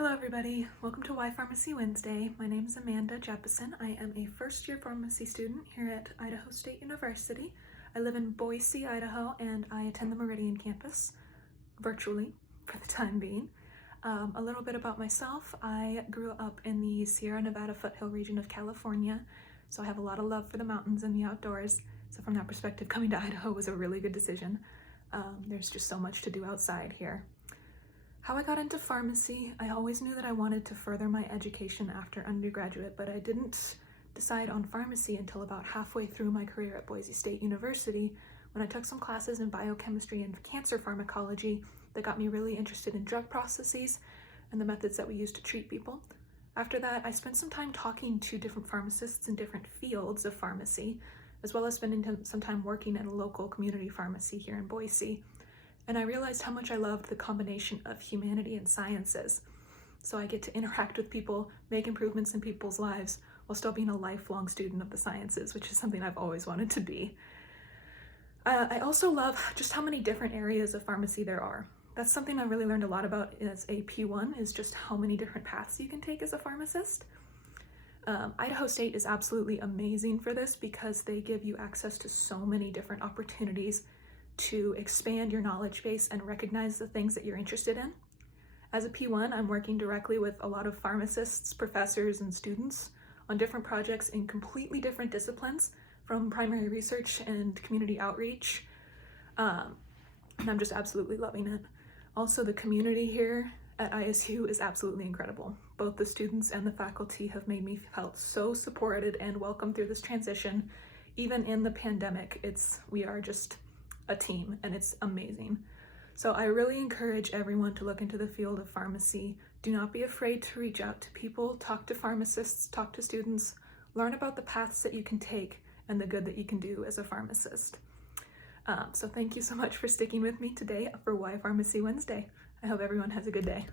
Hello everybody, welcome to Why Pharmacy Wednesday. My name is Amanda Jeppesen. I am a first-year pharmacy student here at Idaho State University. I live in Boise, Idaho, and I attend the Meridian campus virtually for the time being. A little bit about myself. I grew up in the Sierra Nevada foothill region of California, so I have a lot of love for the mountains and the outdoors. So from that perspective, coming to Idaho was a really good decision. There's just so much to do outside here. How I got into pharmacy, I always knew that I wanted to further my education after undergraduate, but I didn't decide on pharmacy until about halfway through my career at Boise State University when I took some classes in biochemistry and cancer pharmacology that got me really interested in drug processes and the methods that we use to treat people. After that, I spent some time talking to different pharmacists in different fields of pharmacy, as well as spending some time working at a local community pharmacy here in Boise. And I realized how much I loved the combination of humanity and sciences. So I get to interact with people, make improvements in people's lives, while still being a lifelong student of the sciences, which is something I've always wanted to be. I also love just how many different areas of pharmacy there are. That's something I really learned a lot about as a P1, is just how many different paths you can take as a pharmacist. Idaho State is absolutely amazing for this because they give you access to so many different opportunities to expand your knowledge base and recognize the things that you're interested in. As a P1, I'm working directly with a lot of pharmacists, professors, and students on different projects in completely different disciplines, from primary research and community outreach. And I'm just absolutely loving it. Also, the community here at ISU is absolutely incredible. Both the students and the faculty have made me feel so supported and welcome through this transition. Even in the pandemic, we are just a team, and it's amazing. So I really encourage everyone to look into the field of pharmacy. Do not be afraid to reach out to people, talk to pharmacists, talk to students, learn about the paths that you can take and the good that you can do as a pharmacist. So thank you so much for sticking with me today for Why Pharmacy Wednesday. I hope everyone has a good day.